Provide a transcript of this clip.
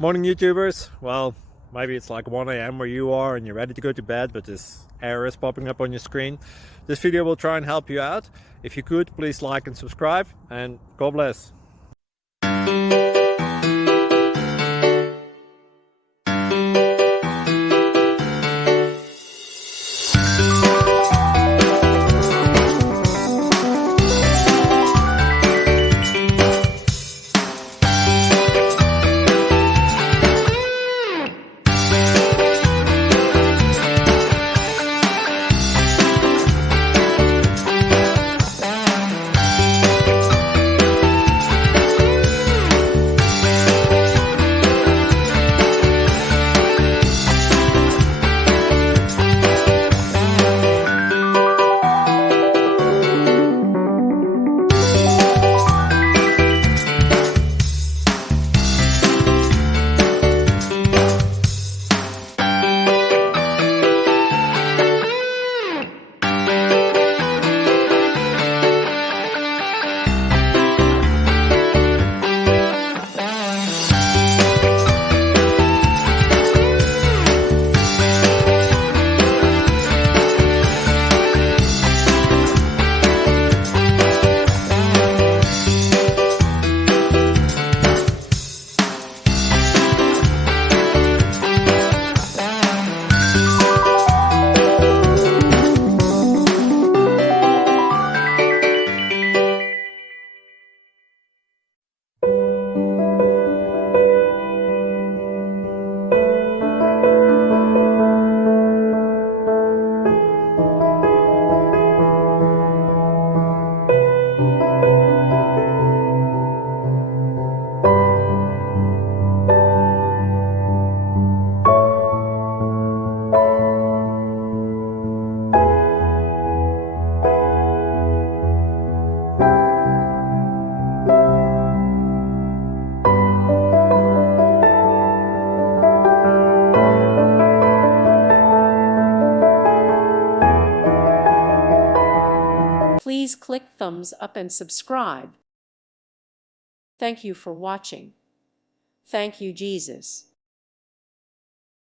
Morning YouTubers. Well, maybe it's like 1 a.m. where you are and you're ready to go to bed, but this error is popping up on your screen. This video will try and help you out. If you could, please like and subscribe, and God bless. Please click thumbs up and subscribe. Thank you for watching. Thank you, Jesus.